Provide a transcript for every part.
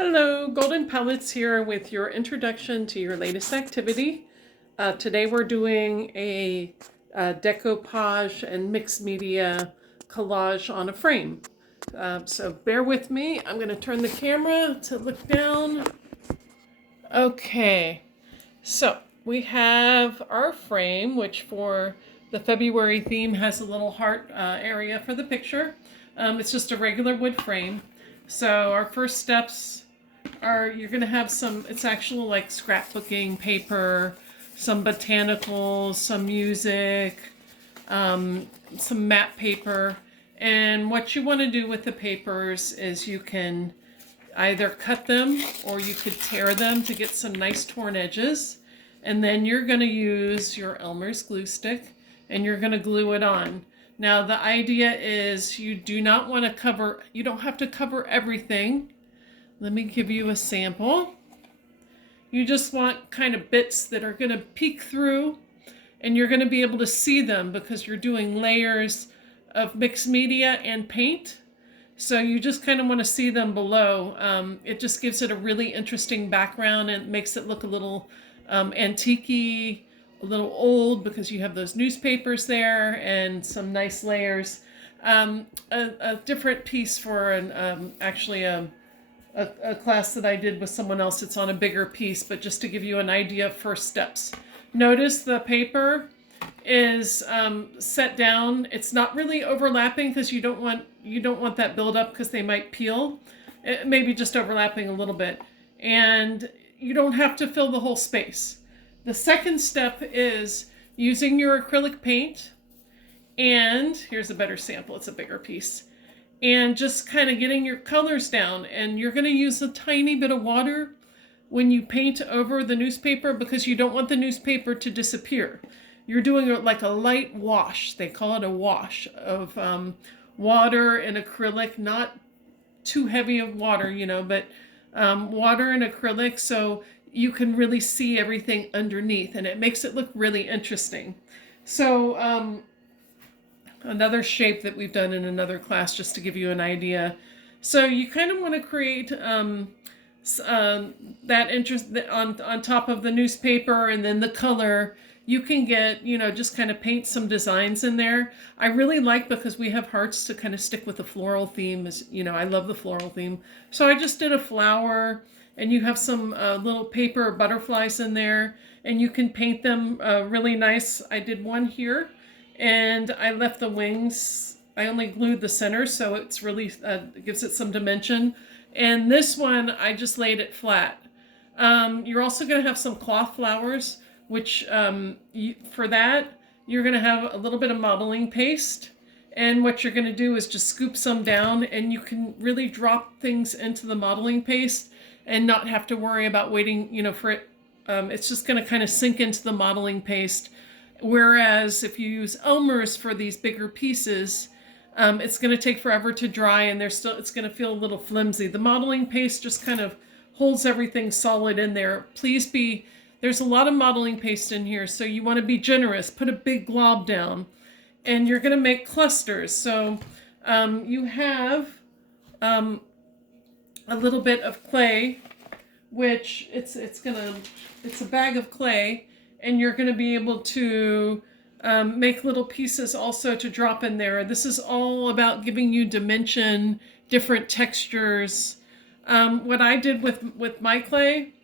Hello, Golden Pellets here with your introduction to your latest activity. Today we're doing a decoupage and mixed media collage on a frame. So bear with me. I'm going to turn the camera to look down. Okay, so we have our frame, which for the February theme has a little heart area for the picture. It's just a regular wood frame. So our first steps are you're going to have it's actually like scrapbooking paper, some botanicals, some music, some map paper. And what you want to do with the papers is you can either cut them or you could tear them to get some nice torn edges. And then you're going to use your Elmer's glue stick and you're going to glue it on. Now the idea is you don't have to cover everything. Let me give you a sample. You just want kind of bits that are going to peek through and you're going to be able to see them because you're doing layers of mixed media and paint. So you just kind of want to see them below. It just gives it a really interesting background and makes it look a little antique-y, a little old because you have those newspapers there and some nice layers. A different piece for actually a class that I did with someone else. It's on a bigger piece, but just to give you an idea of first steps. Notice the paper is set down. It's not really overlapping because you don't want that buildup because they might peel. It may be just overlapping a little bit. And you don't have to fill the whole space. The second step is using your acrylic paint. And here's a better sample. It's a bigger piece. And just kind of getting your colors down. And you're going to use a tiny bit of water when you paint over the newspaper because you don't want the newspaper to disappear. You're doing like a light wash. They call it a wash of water and acrylic, not too heavy of water, but water and acrylic so you can really see everything underneath and it makes it look really interesting. So another shape that we've done in another class just to give you an idea. So you kind of want to create that interest on top of the newspaper and then the color. You can get, just kind of paint some designs in there. I really like because we have hearts to kind of stick with the floral theme. I love the floral theme. So I just did a flower and you have some little paper butterflies in there and you can paint them really nice. I did one here. And I left the wings, I only glued the center, so it's really gives it some dimension. And this one, I just laid it flat. You're also going to have some cloth flowers, which for that, you're going to have a little bit of modeling paste. And what you're going to do is just scoop some down, and you can really drop things into the modeling paste and not have to worry about waiting, for it. It's just going to kind of sink into the modeling paste. Whereas if you use Elmer's for these bigger pieces, it's going to take forever to dry and it's going to feel a little flimsy. The modeling paste just kind of holds everything solid in there. There's a lot of modeling paste in here, so you want to be generous. Put a big glob down and you're going to make clusters. So you have a little bit of clay, which it's a bag of clay. And you're going to be able to make little pieces also to drop in there. This is all about giving you dimension, different textures. What I did with my clay,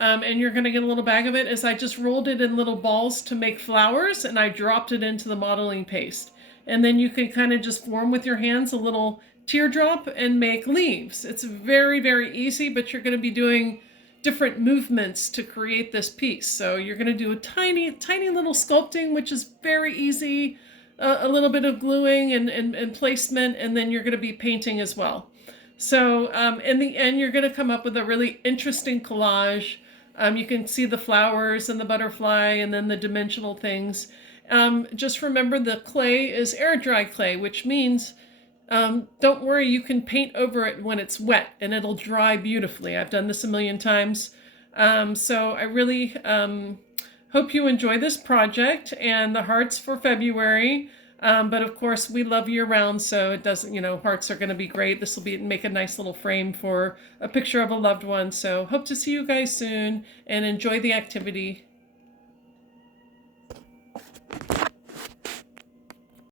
and you're going to get a little bag of it, is I just rolled it in little balls to make flowers and I dropped it into the modeling paste. And then you can kind of just form with your hands a little teardrop and make leaves. It's very, very easy, but you're going to be doing different movements to create this piece. So you're going to do a tiny, tiny little sculpting, which is very easy, a little bit of gluing and placement, and then you're going to be painting as well. So in the end, you're going to come up with a really interesting collage. You can see the flowers and the butterfly and then the dimensional things. Just remember the clay is air dry clay, which means don't worry, you can paint over it when it's wet and it'll dry beautifully. I've done this a million times. So I really hope you enjoy this project and the hearts for February. But of course, we love year round, so it doesn't, hearts are going to be great. This will be make a nice little frame for a picture of a loved one. So hope to see you guys soon and enjoy the activity.